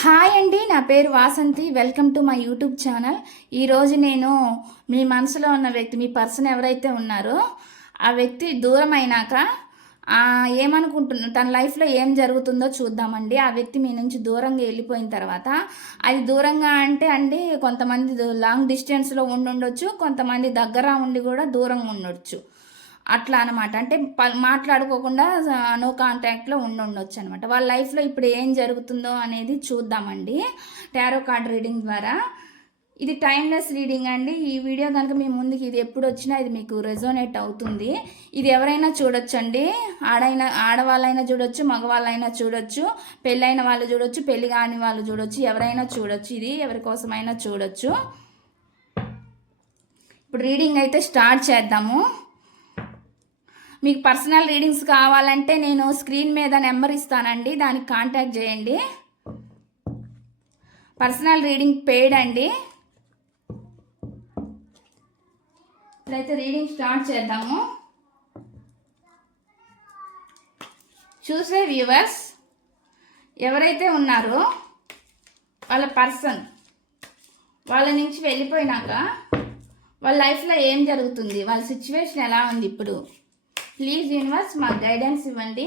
Hi అండి నా పేరు Vasanthi. Welcome to my YouTube channel. ఈరోజు నేను మీ మనసులో ఉన్న వ్యక్తి మీ పర్సన్ ఎవరైతే ఉన్నారో ఆ వ్యక్తి దూరం అయినాక ఏమనుకుంటున్నా తన లైఫ్లో ఏం జరుగుతుందో చూద్దామండి. ఆ వ్యక్తి మీ నుంచి దూరంగా వెళ్ళిపోయిన తర్వాత అది దూరంగా అంటే అండి కొంతమంది లాంగ్ డిస్టెన్స్లో ఉండుండొచ్చు కొంతమంది దగ్గర ఉండి కూడా దూరంగా ఉండొచ్చు. అట్లా అనమాట. అంటే ప- మాట్లాడుకోకుండా నో కాంటాక్ట్లో ఉండి ఉండొచ్చు అనమాట. వాళ్ళ లైఫ్లో ఇప్పుడు ఏం జరుగుతుందో అనేది చూద్దామండి. టారో కార్డ్ రీడింగ్ ద్వారా. ఇది టైమ్లెస్ రీడింగ్ అండి. ఈ వీడియో కనుక మీ ముందుకి ఇది ఎప్పుడు వచ్చినా ఇది మీకు రెజోనేట్ అవుతుంది. ఇది ఎవరైనా చూడొచ్చండి. ఆడైనా ఆడవాళ్ళైనా చూడొచ్చు మగవాళ్ళైనా చూడొచ్చు పెళ్ళైన వాళ్ళు చూడొచ్చు పెళ్ళి కాని వాళ్ళు చూడొచ్చు ఎవరైనా చూడొచ్చు ఇది ఎవరికోసమైనా చూడొచ్చు. ఇప్పుడు రీడింగ్ అయితే స్టార్ట్ చేద్దాము. మీకు పర్సనల్ రీడింగ్స్ కావాలంటే నేను స్క్రీన్ మీద నెంబర్ ఇస్తానండి. దానికి కాంటాక్ట్ చేయండి. పర్సనల్ రీడింగ్ పెయిడ్ అండి. ఇప్పుడైతే రీడింగ్ స్టార్ట్ చేద్దాము. చూసే వ్యూవర్స్ ఎవరైతే ఉన్నారో వాళ్ళ పర్సన్ వాళ్ళ నుంచి వెళ్ళిపోయినాక వాళ్ళ లైఫ్లో ఏం జరుగుతుంది? వాళ్ళ సిచ్యువేషన్ ఎలా ఉంది ఇప్పుడు? ప్లీజ్ యూనివర్స్ మాకు గైడెన్స్ ఇవ్వండి.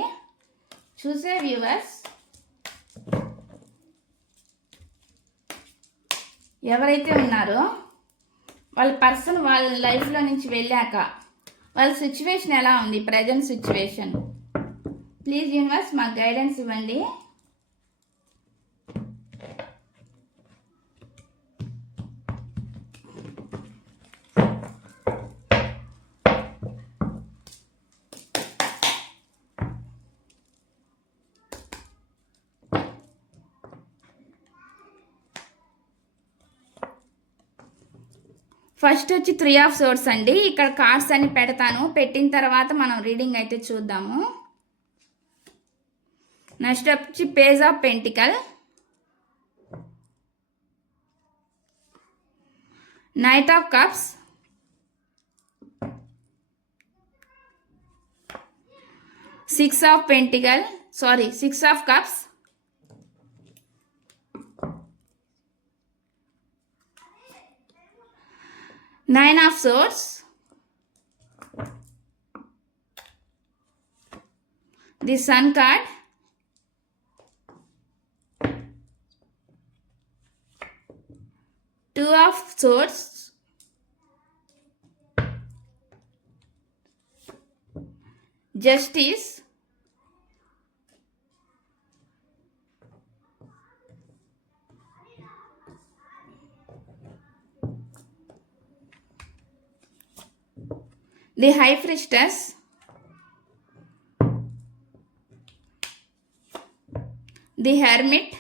చూసే వ్యూవర్స్ ఎవరైతే ఉన్నారో వాళ్ళ పర్సన్ వాళ్ళ లైఫ్లో నుంచి వెళ్ళాక వాళ్ళ సిచ్యువేషన్ ఎలా ఉంది? ప్రజెంట్ సిచ్యువేషన్ ప్లీజ్ యూనివర్స్ మాకు గైడెన్స్ ఇవ్వండి. ఫస్ట్ వచ్చి త్రీ ఆఫ్ సోర్స్ అండి. ఇక్కడ కార్డ్స్ అని పెడతాను. పెట్టిన తర్వాత మనం రీడింగ్ అయితే చూద్దాము. నెక్స్ట్ వచ్చి page of pentacle. Knight of cups. Six of pentacle. Sorry six of cups. Nine of swords the sun card. Two of swords justice the high priestess the hermit.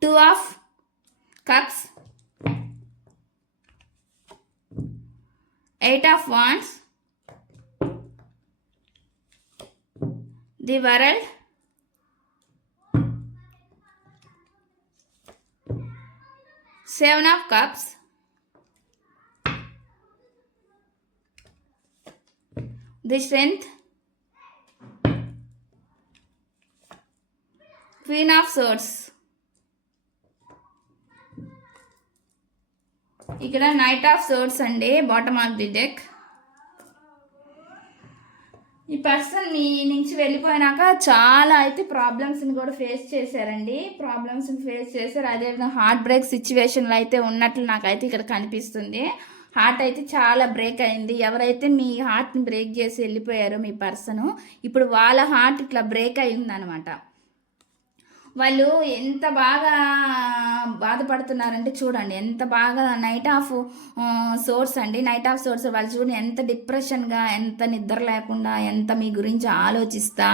Two of cups. Eight of wands. The world seven of cups the strength queen of swords ఇక్కడ knight of swords అండి bottom of the deck person మీ నుంచి వెళ్ళిపోయినాక చాలా అయితే ప్రాబ్లమ్స్ని కూడా face చేశారండి. ప్రాబ్లమ్స్ని ఫేస్ చేశారు. అదేవిధంగా హార్ట్ బ్రేక్ సిచ్యువేషన్లో అయితే ఉన్నట్లు నాకైతే ఇక్కడ కనిపిస్తుంది. హార్ట్ అయితే చాలా బ్రేక్ అయింది. ఎవరైతే మీ హార్ట్ని బ్రేక్ చేసి వెళ్ళిపోయారో మీ పర్సన్ ఇప్పుడు వాళ్ళ హార్ట్ ఇట్లా బ్రేక్ అయిందనమాట వాళ్ళు ఎంత బాగా బాధపడుతున్నారంటే చూడండి ఎంత బాగా నైట్ ఆఫ్ సోర్స్ అండి. నైట్ ఆఫ్ సోర్స్ వాళ్ళు చూడండి ఎంత డిప్రెషన్గా ఎంత నిద్ర లేకుండా ఎంత మీ గురించి ఆలోచిస్తా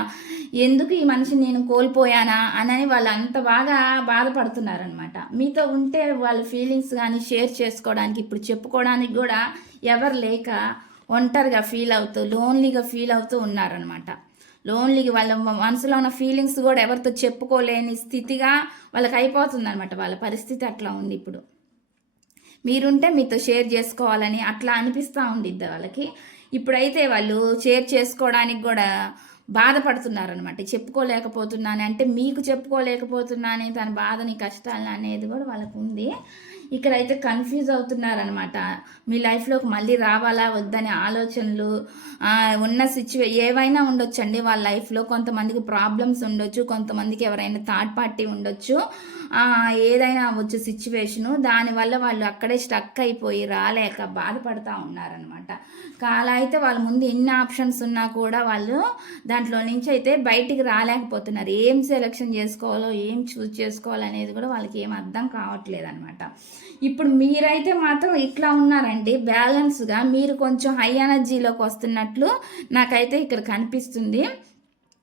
ఎందుకు ఈ మనిషిని నేను కోల్పోయానా అని వాళ్ళు అంత బాగా బాధపడుతున్నారనమాట మీతో ఉంటే వాళ్ళ ఫీలింగ్స్ కానీ షేర్ చేసుకోవడానికి ఇప్పుడు చెప్పుకోవడానికి కూడా ఎవరు లేక ఒంటరిగా ఫీల్ అవుతూ లోన్లీగా ఫీల్ అవుతూ ఉన్నారనమాట లోన్లీ వాళ్ళ మనసులో ఉన్న ఫీలింగ్స్ కూడా ఎవరితో చెప్పుకోలేని స్థితిగా వాళ్ళకి అయిపోతుంది అనమాట వాళ్ళ పరిస్థితి అట్లా ఉంది ఇప్పుడు. మీరుంటే మీతో షేర్ చేసుకోవాలని అట్లా అనిపిస్తూ ఉండిద్ది వాళ్ళకి. ఇప్పుడైతే వాళ్ళు షేర్ చేసుకోవడానికి కూడా బాధపడుతున్నారనమాట చెప్పుకోలేకపోతున్నాను అంటే మీకు చెప్పుకోలేకపోతున్నాను తన బాధని కష్టాలని అనేది కూడా వాళ్ళకు ఉంది. ఇక్కడైతే కన్ఫ్యూజ్ అవుతున్నారనమాట మీ లైఫ్లోకి మళ్ళీ రావాలా వద్దనే ఆలోచనలు ఉన్న సిచ్యువే ఏవైనా ఉండొచ్చండి వాళ్ళ లైఫ్లో కొంతమందికి ప్రాబ్లమ్స్ ఉండొచ్చు కొంతమందికి ఎవరైనా థర్డ్ పార్టీ ఉండొచ్చు. ఏదైనా వచ్చే సిచ్యువేషను దానివల్ల వాళ్ళు అక్కడే స్టక్ అయిపోయి రాలేక బాధపడుతూ ఉన్నారనమాట కాలా అయితే వాళ్ళ ముందు ఎన్ని ఆప్షన్స్ ఉన్నా కూడా వాళ్ళు దాంట్లో నుంచి అయితే బయటికి రాలేకపోతున్నారు. ఏం సెలెక్షన్ చేసుకోవాలో ఏం చూస్ చేసుకోవాలో అనేది కూడా వాళ్ళకి ఏం అర్థం కావట్లేదు అనమాట ఇప్పుడు మీరైతే మాత్రం ఇట్లా ఉన్నారండి. బ్యాలెన్స్గా మీరు కొంచెం హై ఎనర్జీలోకి వస్తున్నట్లు నాకైతే ఇక్కడ కనిపిస్తుంది.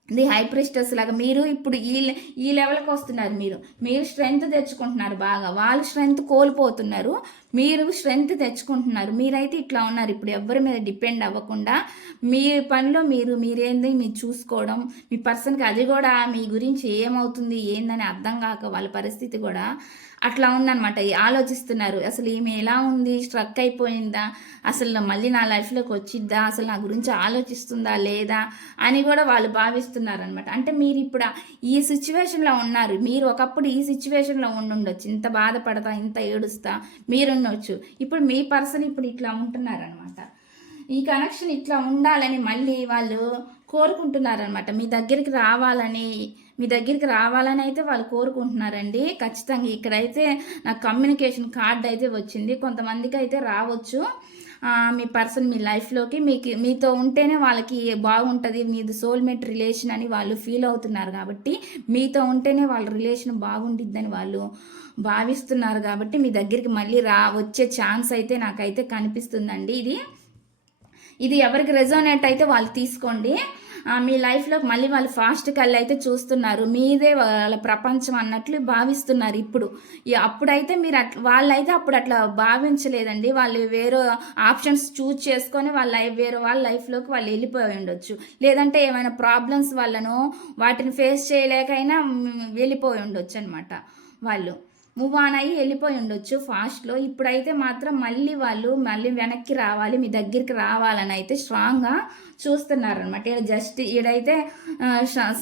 ది హై ప్రెస్టర్స్ లాగా మీరు ఇప్పుడు ఈ ఈ లెవెల్కి వస్తున్నారు మీరు. మీరు స్ట్రెంగ్త్ తెచ్చుకుంటున్నారు బాగా. వాళ్ళు స్ట్రెంగ్త్ కోల్పోతున్నారు. మీరు స్ట్రెంగ్త్ తెచ్చుకుంటున్నారు. మీరైతే ఇట్లా ఉన్నారు. ఇప్పుడు ఎవరి మీద డిపెండ్ అవ్వకుండా మీ పనిలో మీరు మీరేంది మీరు చూసుకోవడం మీ పర్సన్కి అది కూడా మీ గురించి ఏమవుతుంది ఏందని అర్థం కాక వాళ్ళ పరిస్థితి కూడా అట్లా ఉందనమాట ఈ ఆలోచిస్తున్నారు. అసలు ఈమె ఎలా ఉంది? స్ట్రక్ అయిపోయిందా? అసలు మళ్ళీ నా లైఫ్లోకి వచ్చిద్దా? అసలు నా గురించి ఆలోచిస్తుందా లేదా? అని కూడా వాళ్ళు భావిస్తున్నారనమాట అంటే మీరు ఇప్పుడు ఈ సిచ్యువేషన్లో ఉన్నారు. మీరు ఒకప్పుడు ఈ సిచ్యువేషన్లో ఉండుండొచ్చు ఇంత బాధపడతా ఇంత ఏడుస్తా మీరుండొచ్చు ఇప్పుడు మీ పర్సన్ ఇప్పుడు ఇట్లా ఉంటున్నారనమాట ఈ కనెక్షన్ ఇట్లా ఉండాలని మళ్ళీ వాళ్ళు కోరుకుంటున్నారనమాట మీ దగ్గరికి రావాలని మీ దగ్గరికి రావాలని అయితే వాళ్ళు కోరుకుంటున్నారండి. ఖచ్చితంగా ఇక్కడైతే నాకు కమ్యూనికేషన్ కార్డ్ అయితే వచ్చింది. కొంతమందికి అయితే రావచ్చు. మీ పర్సన్ మీ లైఫ్లోకి మీకు మీతో ఉంటేనే వాళ్ళకి బాగుంటుంది. మీది సోల్మేట్ రిలేషన్ అని వాళ్ళు ఫీల్ అవుతున్నారు కాబట్టి మీతో ఉంటేనే వాళ్ళ రిలేషన్ బాగుండిద్దని వాళ్ళు భావిస్తున్నారు కాబట్టి మీ దగ్గరికి మళ్ళీ రా వచ్చే ఛాన్స్ అయితే నాకైతే కనిపిస్తుందండి. ఇది ఇది ఎవరికి రెజోనేట్ అయితే వాళ్ళు తీసుకోండి. మీ లైఫ్లోకి మళ్ళీ వాళ్ళు ఫాస్ట్ కళ్ళు అయితే చూస్తున్నారు. మీదే వాళ్ళ ప్రపంచం అన్నట్లు భావిస్తున్నారు ఇప్పుడు. అప్పుడైతే మీరు అట్లా వాళ్ళైతే అప్పుడు అట్లా భావించలేదండి. వాళ్ళు వేరే ఆప్షన్స్ చూజ్ చేసుకొని వాళ్ళ లైఫ్ వేరే వాళ్ళ లైఫ్లోకి వాళ్ళు వెళ్ళిపోయి ఉండొచ్చు. లేదంటే ఏమైనా ప్రాబ్లమ్స్ వల్లనో వాటిని ఫేస్ చేయలేకైనా వెళ్ళిపోయి ఉండొచ్చు అనమాట వాళ్ళు. మూవ్ ఆన్ అయ్యి వెళ్ళిపోయి ఉండొచ్చు ఫాస్ట్లో ఇప్పుడైతే మాత్రం మళ్ళీ వాళ్ళు మళ్ళీ వెనక్కి రావాలి మీ దగ్గరికి రావాలని అయితే స్ట్రాంగ్గా చూస్తున్నారనమాట ఇక్కడ జస్ట్ ఈడైతే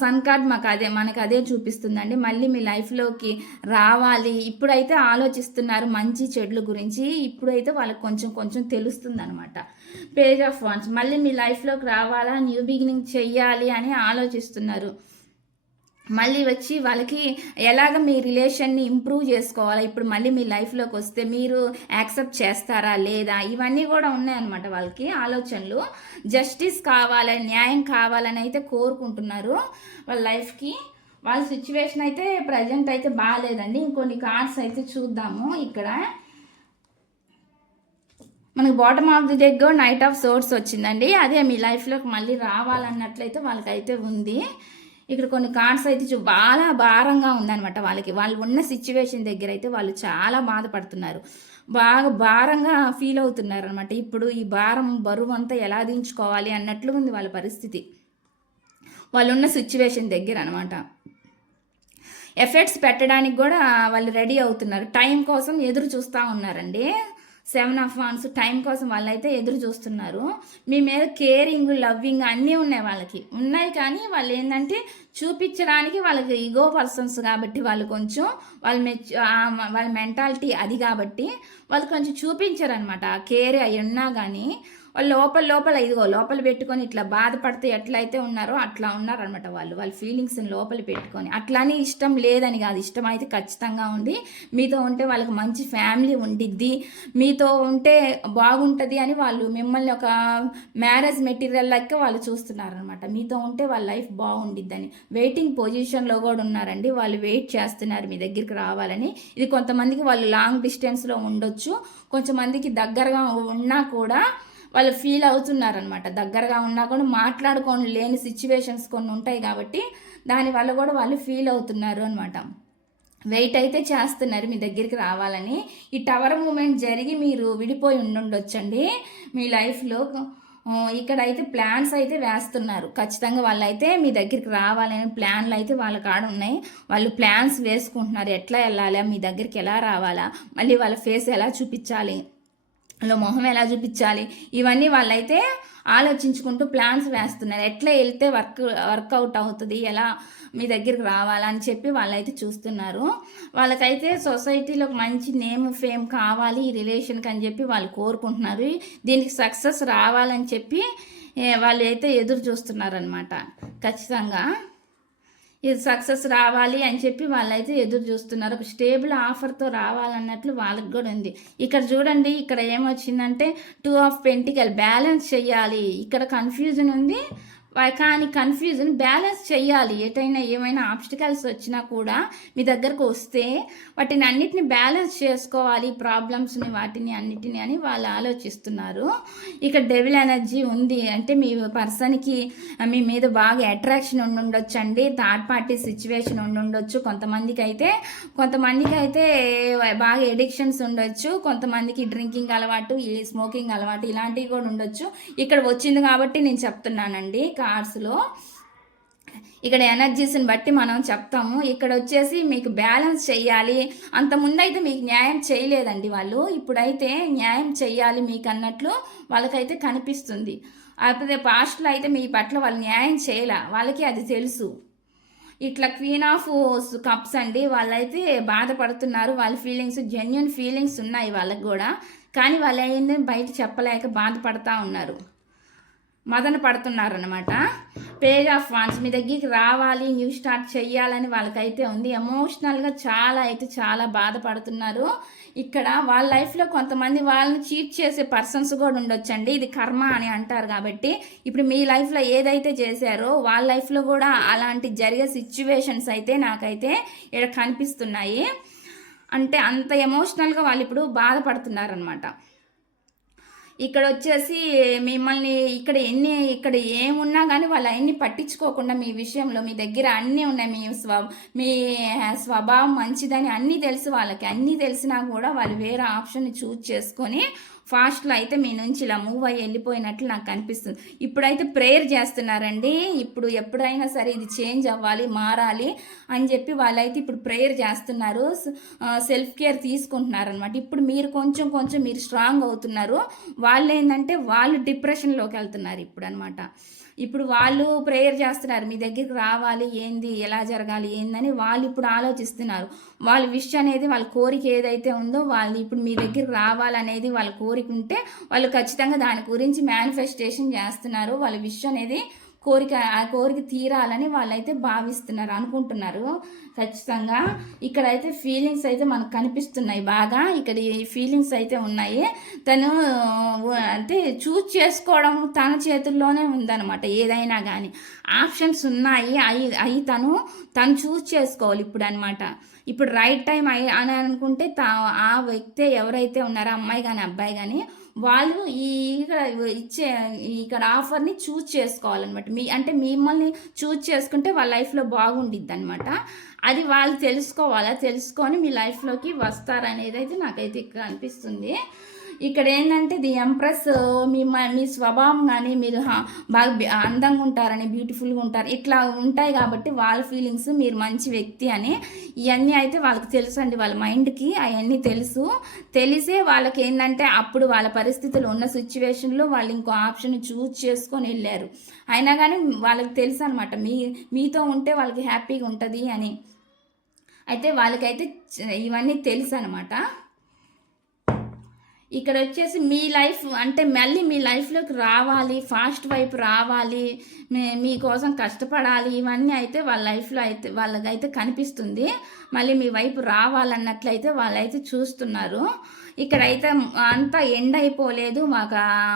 సన్ కార్డ్ మాకు అదే మనకు అదే చూపిస్తుందండి. మళ్ళీ మీ లైఫ్లోకి రావాలి. ఇప్పుడైతే ఆలోచిస్తున్నారు మంచి చెడుల గురించి. ఇప్పుడైతే వాళ్ళకి కొంచెం కొంచెం తెలుస్తుంది అనమాట పేజ్ ఆఫ్ వాన్స్. మళ్ళీ మీ లైఫ్లోకి రావాలా? న్యూ బిగినింగ్ చెయ్యాలి అని ఆలోచిస్తున్నారు. మళ్ళీ వచ్చి వాళ్ళకి ఎలాగ మీ రిలేషన్ని ఇంప్రూవ్ చేసుకోవాలా? ఇప్పుడు మళ్ళీ మీ లైఫ్లోకి వస్తే మీరు యాక్సెప్ట్ చేస్తారా లేదా? ఇవన్నీ కూడా ఉన్నాయన్నమాట వాళ్ళకి ఆలోచనలు. జస్టిస్ కావాలని న్యాయం కావాలని అయితే కోరుకుంటున్నారు వాళ్ళ లైఫ్కి. వాళ్ళ సిచ్యువేషన్ అయితే ప్రజెంట్ అయితే బాగాలేదండి. ఇంకొన్ని కార్డ్స్ అయితే చూద్దాము ఇక్కడ. మనకు bottom of the deck knight of swords వచ్చిందండి. అదే మీ లైఫ్లోకి మళ్ళీ రావాలన్నట్లయితే వాళ్ళకైతే ఉంది. ఇక్కడ కొన్ని కార్డ్స్ అయితే చూ బాగా భారంగా ఉందన్నమాట వాళ్ళకి. వాళ్ళు ఉన్న సిచ్యువేషన్ దగ్గర అయితే వాళ్ళు చాలా బాధపడుతున్నారు. బాగా భారంగా ఫీల్ అవుతున్నారు అనమాట ఇప్పుడు ఈ భారం బరువు అంతా ఎలా దించుకోవాలి అన్నట్లు ఉంది వాళ్ళ పరిస్థితి. వాళ్ళు ఉన్న సిచ్యువేషన్ దగ్గర అనమాట ఎఫెక్ట్స్ పెట్టడానికి కూడా వాళ్ళు రెడీ అవుతున్నారు. టైం కోసం ఎదురు చూస్తూ ఉన్నారండి. సెవెన్ ఆఫ్ వాన్స్ టైం కోసం వాళ్ళైతే ఎదురు చూస్తున్నారు. మీ మీద కేరింగ్ లవ్వింగ్ అన్నీ ఉన్నాయి వాళ్ళకి. ఉన్నాయి కానీ వాళ్ళు ఏంటంటే చూపించడానికి వాళ్ళకి ఈగో పర్సన్స్ కాబట్టి వాళ్ళు కొంచెం వాళ్ళ మెచ్ వాళ్ళ మెంటాలిటీ అది కాబట్టి వాళ్ళు కొంచెం చూపించరు అనమాట కేర్ అయి ఉన్నా కానీ వాళ్ళు లోపల లోపల ఇదిగో లోపల పెట్టుకొని ఇట్లా బాధపడితే ఎట్లయితే ఉన్నారో అట్లా ఉన్నారనమాట వాళ్ళు. వాళ్ళ ఫీలింగ్స్ని లోపల పెట్టుకొని. అట్లానే ఇష్టం లేదని కాదు. ఇష్టం అయితే ఖచ్చితంగా ఉంది మీతో ఉంటే వాళ్ళకి మంచి ఫ్యామిలీ ఉండిద్ది. మీతో ఉంటే బాగుంటుంది అని వాళ్ళు మిమ్మల్ని ఒక మ్యారేజ్ మెటీరియల్ లెక్క వాళ్ళు చూస్తున్నారనమాట మీతో ఉంటే వాళ్ళ లైఫ్ బాగుండిద్దని. వెయిటింగ్ పొజిషన్లో కూడా ఉన్నారండి. వాళ్ళు వెయిట్ చేస్తున్నారు మీ దగ్గరికి రావాలని. ఇది కొంతమందికి వాళ్ళు లాంగ్ డిస్టెన్స్లో ఉండొచ్చు. కొంతమందికి దగ్గరగా ఉన్నా కూడా వాళ్ళు ఫీల్ అవుతున్నారనమాట దగ్గరగా ఉన్నా కూడా మాట్లాడుకొని లేని సిచ్యువేషన్స్ కొన్ని ఉంటాయి కాబట్టి దానివల్ల కూడా వాళ్ళు ఫీల్ అవుతున్నారు అనమాట వెయిట్ అయితే చేస్తున్నారు మీ దగ్గరికి రావాలని. ఈ టవర్ మూమెంట్ జరిగి మీరు విడిపోయి ఉండుండొచ్చండి. మీ లైఫ్లో ఇక్కడ ఇక్కడైతే ప్లాన్స్ అయితే వేస్తున్నారు. ఖచ్చితంగా వాళ్ళైతే మీ దగ్గరికి రావాలని ప్లాన్లు అయితే వాళ్ళ కాడ ఉన్నాయి. వాళ్ళు ప్లాన్స్ వేసుకుంటున్నారు. ఎట్లా వెళ్ళాలా? మీ దగ్గరికి ఎలా రావాలా? మళ్ళీ వాళ్ళ ఫేస్ ఎలా చూపించాలి? లో మొహం ఎలా చూపించాలి? ఇవన్నీ వాళ్ళైతే ఆలోచించుకుంటూ ప్లాన్స్ వేస్తున్నారు. ఎట్లా వెళ్తే వర్క్ వర్కౌట్ అవుతుంది? ఎలా మీ దగ్గరికి రావాలని చెప్పి వాళ్ళైతే చూస్తున్నారు. వాళ్ళకైతే సొసైటీలో మంచి నేమ్ ఫేమ్ కావాలి ఈ రిలేషన్కి అని చెప్పి వాళ్ళు కోరుకుంటున్నారు. దీనికి సక్సెస్ రావాలని చెప్పి వాళ్ళు అయితే ఎదురు చూస్తున్నారనమాట ఖచ్చితంగా. ఇది సక్సెస్ రావాలి అని చెప్పి వాళ్ళైతే ఎదురు చూస్తున్నారు. ఒక స్టేబుల్ ఆఫర్తో రావాలన్నట్లు వాళ్ళకి కూడా ఉంది. ఇక్కడ చూడండి ఇక్కడ ఏమొచ్చిందంటే టూ ఆఫ్ పెంటికల్ బ్యాలెన్స్ చేయాలి. ఇక్కడ కన్ఫ్యూజన్ ఉంది. కానీ కన్ఫ్యూజన్ బ్యాలెన్స్ చేయాలి. ఎటైనా ఏమైనా ఆబ్స్టికల్స్ వచ్చినా కూడా మీ దగ్గరకు వస్తే వాటిని అన్నిటిని బ్యాలెన్స్ చేసుకోవాలి. ప్రాబ్లమ్స్ని వాటిని అన్నిటిని అని వాళ్ళు ఆలోచిస్తున్నారు. ఇక డెవిల్ ఎనర్జీ ఉంది. అంటే మీ పర్సన్కి మీ మీద బాగా అట్రాక్షన్ ఉండి ఉండొచ్చు అండి థర్డ్ పార్టీ సిచ్యువేషన్ ఉండి ఉండొచ్చు. కొంతమందికి అయితే కొంతమందికి అయితే బాగా ఎడిక్షన్స్ ఉండొచ్చు. కొంతమందికి డ్రింకింగ్ అలవాటు స్మోకింగ్ అలవాటు ఇలాంటివి కూడా ఉండొచ్చు. ఇక్కడ వచ్చింది కాబట్టి నేను చెప్తున్నానండి. కార్డ్స్లో ఇక్కడ ఎనర్జీస్ని బట్టి మనం చెప్తాము. ఇక్కడ వచ్చేసి మీకు బ్యాలెన్స్ చెయ్యాలి. అంత ముందైతే మీకు న్యాయం చేయలేదండి వాళ్ళు. ఇప్పుడైతే న్యాయం చెయ్యాలి మీకు అన్నట్లు వాళ్ళకైతే కనిపిస్తుంది. అయితే పాస్ట్లో అయితే మీ పట్ల వాళ్ళు న్యాయం చేయలే. వాళ్ళకి అది తెలుసు. ఇట్లా క్వీన్ ఆఫ్ కప్స్ అండి. వాళ్ళైతే బాధపడుతున్నారు. వాళ్ళ ఫీలింగ్స్ జెన్యున్ ఫీలింగ్స్ ఉన్నాయి వాళ్ళకి కూడా. కానీ వాళ్ళు ఏంది బయట చెప్పలేక బాధపడతా ఉన్నారు. మదన పడుతున్నారనమాట పేజ్ ఆఫ్ వాన్స్ మీ దగ్గరికి రావాలి న్యూ స్టార్ట్ చేయాలని వాళ్ళకైతే ఉంది. ఎమోషనల్గా చాలా అయితే చాలా బాధపడుతున్నారు. ఇక్కడ వాళ్ళ లైఫ్లో కొంతమంది వాళ్ళని చీట్ చేసే పర్సన్స్ కూడా ఉండొచ్చండి. ఇది కర్మ అని అంటారు కాబట్టి. ఇప్పుడు మీ లైఫ్లో ఏదైతే చేశారో వాళ్ళ లైఫ్లో కూడా అలాంటి జరిగే సిచ్యువేషన్స్ అయితే నాకైతే ఇక్కడ కనిపిస్తున్నాయి. అంటే అంత ఎమోషనల్గా వాళ్ళు ఇప్పుడు బాధపడుతున్నారనమాట ఇక్కడ వచ్చేసి మిమ్మల్ని ఇక్కడ ఎన్ని ఇక్కడ ఏమున్నా కానీ వాళ్ళు అన్ని పట్టించుకోకుండా మీ విషయంలో మీ దగ్గర అన్నీ ఉన్నాయి. మీ స్వ మీ స్వభావం మంచిదని అన్నీ తెలుసు వాళ్ళకి. అన్నీ తెలిసినా కూడా వాళ్ళు వేరే ఆప్షన్ చూజ్ చేసుకొని ఫాస్ట్లో అయితే మీ నుంచి ఇలా మూవ్ అయ్యి వెళ్ళిపోయినట్లు నాకు అనిపిస్తుంది. ఇప్పుడైతే ప్రేయర్ చేస్తున్నారండి. ఇప్పుడు ఎప్పుడైనా సరే ఇది చేంజ్ అవ్వాలి మారాలి అని చెప్పి వాళ్ళైతే ఇప్పుడు ప్రేయర్ చేస్తున్నారు. సెల్ఫ్ కేర్ తీసుకుంటున్నారు అనమాట ఇప్పుడు మీరు కొంచెం కొంచెం మీరు స్ట్రాంగ్ అవుతున్నారు. వాళ్ళు ఏంటంటే వాళ్ళు డిప్రెషన్లోకి వెళ్తున్నారు ఇప్పుడు అనమాట ఇప్పుడు వాళ్ళు ప్రేయర్ చేస్తున్నారు మీ దగ్గరికి రావాలి ఏంది ఎలా జరగాలి ఏందని వాళ్ళు ఇప్పుడు ఆలోచిస్తున్నారు. వాళ్ళ విష్ అనేది వాళ్ళ కోరిక ఏదైతే ఉందో వాళ్ళు ఇప్పుడు మీ దగ్గరికి రావాలనేది వాళ్ళ కోరిక ఉంటే వాళ్ళు ఖచ్చితంగా దాని గురించి మేనిఫెస్టేషన్ చేస్తున్నారు. వాళ్ళ విష్ అనేది కోరిక ఆ కోరిక తీరాలని వాళ్ళైతే భావిస్తున్నారు అనుకుంటున్నారు. ఖచ్చితంగా ఇక్కడైతే ఫీలింగ్స్ అయితే మనకు కనిపిస్తున్నాయి బాగా. ఇక్కడ ఈ ఫీలింగ్స్ అయితే ఉన్నాయి. తను అంటే చూజ్ చేసుకోవడం తన చేతుల్లోనే ఉందన్నమాట. ఏదైనా కానీ ఆప్షన్స్ ఉన్నాయి అవి అవి తను తను చూజ్ చేసుకోవాలి ఇప్పుడు అనమాట ఇప్పుడు రైట్ టైం అయి అని అనుకుంటే తా ఆ వ్యక్తి ఎవరైతే ఉన్నారో అమ్మాయి కానీ అబ్బాయి కానీ వాళ్ళు ఈ ఇక్కడ ఇచ్చే ఇక్కడ ఆఫర్ని చూజ్ చేసుకోవాలన్నమాట. మీ అంటే మిమ్మల్ని చూజ్ చేసుకుంటే వాళ్ళ లైఫ్లో బాగుండిద్ది అనమాట అది వాళ్ళు తెలుసుకోవాలా? తెలుసుకొని మీ లైఫ్లోకి వస్తారనేది అయితే నాకైతే ఇక్కడ అనిపిస్తుంది. ఇక్కడ ఏంటంటే ది ఎంప్రెస్ మీ మ- మీ స్వభావం కానీ మీరు బాగా అందంగా ఉంటారని బ్యూటిఫుల్గా ఉంటారు. ఇట్లా ఉంటాయి కాబట్టి వాళ్ళ ఫీలింగ్స్ మీరు మంచి వ్యక్తి అని ఇవన్నీ అయితే వాళ్ళకి తెలుసు అండి. వాళ్ళ మైండ్కి అవన్నీ తెలుసు. తెలిసే వాళ్ళకి ఏంటంటే అప్పుడు వాళ్ళ పరిస్థితులు ఉన్న సిచ్యువేషన్లో వాళ్ళు ఇంకో ఆప్షన్ చూజ్ చేసుకొని వెళ్ళారు. అయినా కానీ వాళ్ళకి తెలుసు అనమాట మీ మీతో ఉంటే వాళ్ళకి హ్యాపీగా ఉంటుంది అని. అయితే వాళ్ళకైతే ఇవన్నీ తెలుసు అనమాట ఇక్కడ వచ్చేసి మీ లైఫ్ అంటే మళ్ళీ మీ లైఫ్లోకి రావాలి ఫాస్ట్ వైపు రావాలి మీ- మీకోసం కష్టపడాలి ఇవన్నీ అయితే వాళ్ళ లైఫ్లో అయితే వాళ్ళకైతే కనిపిస్తుంది. మళ్ళీ మీ వైపు రావాలన్నట్లయితే వాళ్ళైతే చూస్తున్నారు. ఇక్కడైతే అంతా ఎండ్ అయిపోలేదు. మాకు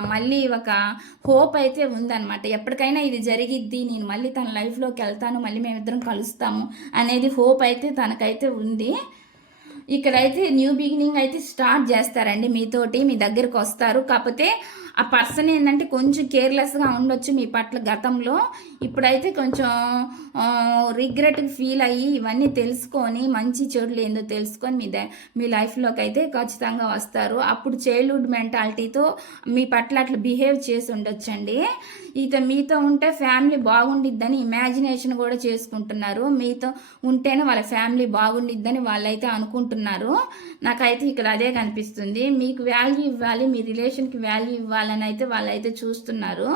మళ్ళీ ఒక హోప్ అయితే ఉందన్నమాట. ఎప్పటికైనా ఇది జరిగిద్ది. నేను మళ్ళీ తన లైఫ్లోకి వెళ్తాను. మళ్ళీ మేమిద్దరం కలుస్తాము అనేది హోప్ అయితే తనకైతే ఉంది. ఇక్కడైతే న్యూ బిగినింగ్ అయితే స్టార్ట్ చేస్తారండి మీతోటి మీ దగ్గరికి వస్తారు. కాకపోతే ఆ పర్సన్ ఏంటంటే కొంచెం కేర్లెస్గా ఉండొచ్చు మీ పట్ల గతంలో. ఇప్పుడైతే కొంచెం రిగ్రెట్ ఫీల్ అయ్యి ఇవన్నీ తెలుసుకొని మంచి చెడులు ఏందో తెలుసుకొని మీ ద మీ లైఫ్లోకి అయితే ఖచ్చితంగా వస్తారు. అప్పుడు చైల్డ్హుడ్ మెంటాలిటీతో మీ పట్ల అట్లా బిహేవ్ చేసి ఉండొచ్చండి. ఈత మీతో ఉంటే ఫ్యామిలీ బాగుండిద్దని ఇమాజినేషన్ కూడా చేసుకుంటున్నారు. మీతో ఉంటేనే వాళ్ళ ఫ్యామిలీ బాగుండిద్దని వాళ్ళైతే అనుకుంటున్నారు. నాకైతే ఇక్కడ అదే కనిపిస్తుంది. మీకు వాల్యూ ఇవ్వాలి మీ రిలేషన్కి వాల్యూ ఇవ్వాలని అయితే వాళ్ళైతే చూస్తున్నారు.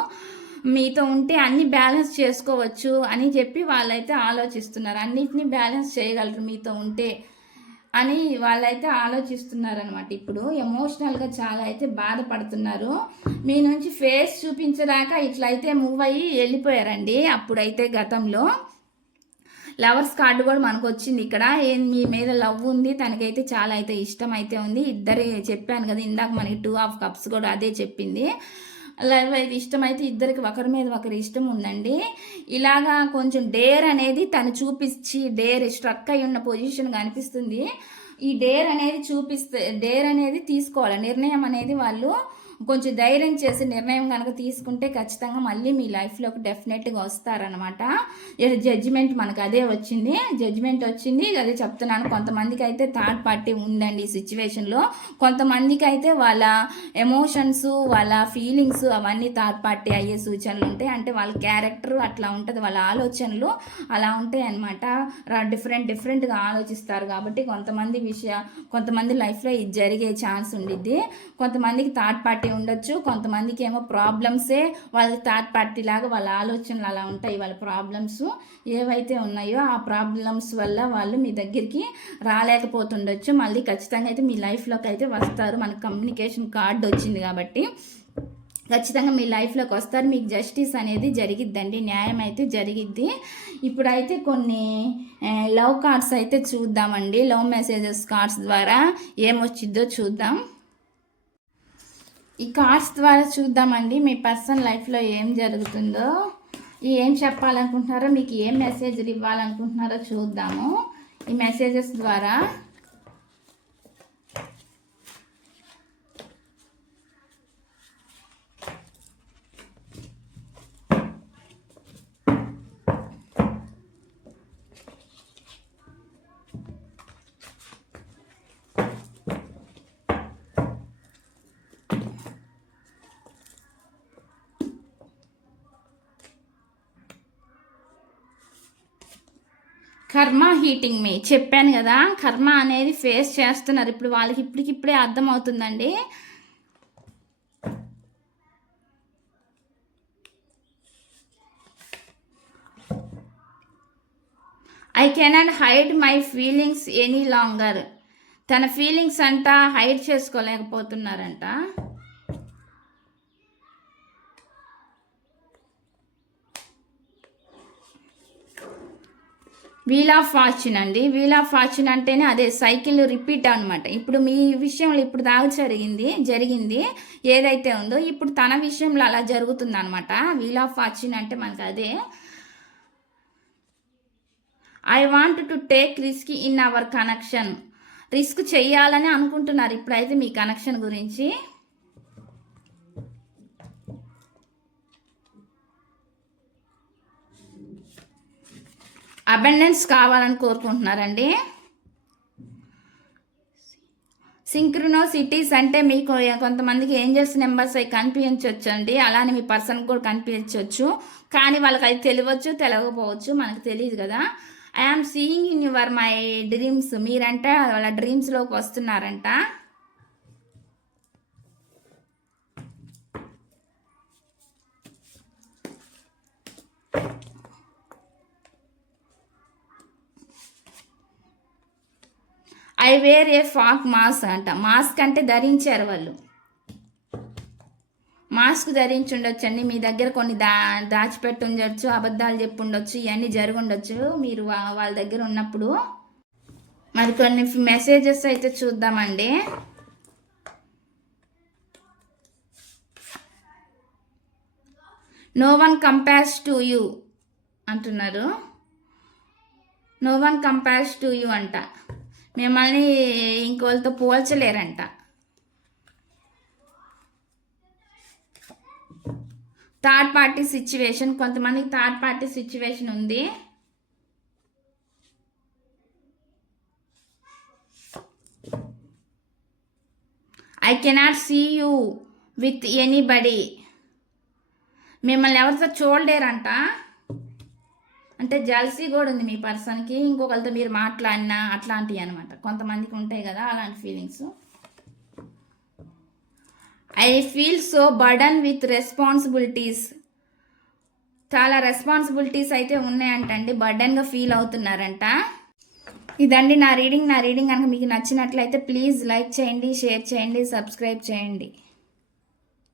మీతో ఉంటే అన్ని బ్యాలెన్స్ చేసుకోవచ్చు అని చెప్పి వాళ్ళైతే ఆలోచిస్తున్నారు. అన్నిటినీ బ్యాలెన్స్ చేయగలరు మీతో ఉంటే. అని వాళ్ళైతే ఆలోచిస్తున్నారనమాట ఇప్పుడు ఎమోషనల్గా చాలా అయితే బాధపడుతున్నారు. మీ నుంచి ఫేస్ చూపించడాక ఇట్లయితే మూవ్ అయ్యి వెళ్ళిపోయారండి అప్పుడైతే గతంలో. లవర్స్ కార్డు కూడా మనకు వచ్చింది ఇక్కడ. ఏం మీ మీద లవ్ ఉంది తనకైతే చాలా అయితే ఇష్టం అయితే ఉంది. ఇద్దరే చెప్పాను కదా ఇందాక మనకి టూ ఆఫ్ కప్స్ కూడా అదే చెప్పింది. లైవ్ అయితే ఇష్టమైతే ఇద్దరికి ఒకరి మీద ఒకరి ఇష్టం ఉందండి. ఇలాగా కొంచెం డేర్ అనేది తను చూపించి డేర్ స్ట్రక్ అయి ఉన్న పొజిషన్ కనిపిస్తుంది. ఈ డేర్ అనేది చూపిస్తే డేర్ అనేది తీసుకోవాలి. నిర్ణయం అనేది వాళ్ళు కొంచెం ధైర్యం చేసి నిర్ణయం కనుక తీసుకుంటే ఖచ్చితంగా మళ్ళీ మీ లైఫ్లోకి డెఫినెట్గా వస్తారనమాట జడ్జిమెంట్ మనకు అదే వచ్చింది. జడ్జిమెంట్ వచ్చింది. అదే చెప్తున్నాను. కొంతమందికి అయితే థర్డ్ పార్టీ ఉందండి ఈ సిచ్యువేషన్లో కొంతమందికి అయితే వాళ్ళ ఎమోషన్స్ వాళ్ళ ఫీలింగ్స్ అవన్నీ థర్డ్ పార్టీ అయ్యే సూచనలు ఉంటాయి. అంటే వాళ్ళ క్యారెక్టర్ అట్లా ఉంటుంది. వాళ్ళ ఆలోచనలు అలా ఉంటాయి అనమాట డిఫరెంట్ డిఫరెంట్గా ఆలోచిస్తారు కాబట్టి కొంతమంది విషయ కొంతమంది లైఫ్లో ఇది జరిగే ఛాన్స్ ఉండిద్ది. కొంతమందికి థర్డ్ పార్టీ ఉండొచ్చు. కొంతమందికి ఏమో ప్రాబ్లమ్సే వాళ్ళ థర్డ్ పార్టీ లాగా వాళ్ళ ఆలోచనలు అలా ఉంటాయి వాళ్ళ ప్రాబ్లమ్స్ ఏవైతే ఉన్నాయో ఆ ప్రాబ్లమ్స్ వల్ల వాళ్ళు మీ దగ్గరికి రాలేకపోతుండొచ్చు. మళ్ళీ ఖచ్చితంగా అయితే మీ లైఫ్లోకి అయితే వస్తారు. మనకు కమ్యూనికేషన్ కార్డు వచ్చింది కాబట్టి ఖచ్చితంగా మీ లైఫ్లోకి వస్తారు. మీకు జస్టిస్ అనేది జరిగిద్దండి. న్యాయం అయితే జరిగిద్ది. ఇప్పుడైతే కొన్ని లవ్ కార్డ్స్ అయితే చూద్దామండి. లవ్ మెసేజెస్ కార్డ్స్ ద్వారా ఏమొచ్చిద్దో చూద్దాం. ఈ కార్డ్స్ ద్వారా చూద్దామండి. మీ పర్సన్ లైఫ్లో ఏం జరుగుతుందో ఏం చెప్పాలనుకుంటున్నారో మీకు ఏం మెసేజ్లు ఇవ్వాలనుకుంటున్నారో చూద్దాము. ఈ మెసేజెస్ ద్వారా కర్మ హీటింగ్ మీ. చెప్పాను కదా కర్మ అనేది ఫేస్ చేస్తున్నారు. ఇప్పుడు వాళ్ళకి ఇప్పటికిప్పుడే అర్థమవుతుందండి. I cannot hide my feelings any longer తన ఫీలింగ్స్ అంట హైడ్ చేసుకోలేకపోతున్నారంట. వీల్ ఆఫ్ ఫార్చ్యూన్ అండి. వీల్ ఆఫ్ ఫార్చ్యూన్ అంటేనే అదే సైకిల్ రిపీట్ అనమాట ఇప్పుడు మీ విషయంలో ఇప్పుడు దాకా జరిగింది జరిగింది ఏదైతే ఉందో ఇప్పుడు తన విషయంలో అలా జరుగుతుంది అనమాట వీల్ ఆఫ్ ఫార్చ్యూన్ అంటే మనకు అదే. I want to take risk in our connection risk చేయాలని అనుకుంటున్నారు ఇప్పుడైతే మీ కనెక్షన్ గురించి. అబెండెన్స్ కావాలని కోరుకుంటున్నారండి. సింక్రోనోసిటీస్ అంటే మీకు కొంతమందికి ఏంజల్స్ నెంబర్స్ అవి కనిపించవచ్చు అండి అలానే మీ పర్సన్ కూడా కనిపించవచ్చు కానీ వాళ్ళకి అది తెలియవచ్చు తెలియకపోవచ్చు మనకు తెలియదు కదా. I am seeing in your my dreams మీరంటే వాళ్ళ డ్రీమ్స్లోకి వస్తున్నారంట. I wear a fake mask అంట. మాస్క్ అంటే ధరించారు వాళ్ళు. మాస్క్ ధరించి ఉండొచ్చండి మీ దగ్గర కొన్ని దా దాచిపెట్టి ఉండొచ్చు అబద్ధాలు చెప్పి ఉండొచ్చు ఇవన్నీ జరిగి ఉండొచ్చు మీరు వాళ్ళ దగ్గర ఉన్నప్పుడు మరి కొన్ని మెసేజెస్ అయితే చూద్దామండి. No one compares to you అంటున్నారు. No one compares to you అంట. మిమ్మల్ని ఇంకోళ్ళతో పోల్చలేరంట. థర్డ్ పార్టీ సిచ్యువేషన్ కొంతమందికి థర్డ్ పార్టీ సిచ్యువేషన్ ఉంది. I cannot see you with anybody. మిమ్మల్ని ఎవరితో చూడలేరంట? అంటే జల్సీ కూడా ఉంది మీ పర్సన్కి ఇంకొకరితో మీరు మాట్లాడినా అట్లాంటివి అనమాట కొంతమందికి ఉంటాయి కదా అలాంటి feelings I feel so burden with responsibilities చాలా రెస్పాన్సిబిలిటీస్ అయితే ఉన్నాయంటండి. బర్డన్గా ఫీల్ అవుతున్నారంట. ఇదండి నా రీడింగ్ నా రీడింగ్ కనుక మీకు నచ్చినట్లయితే ప్లీజ్ లైక్ చేయండి షేర్ చేయండి సబ్స్క్రైబ్ చేయండి.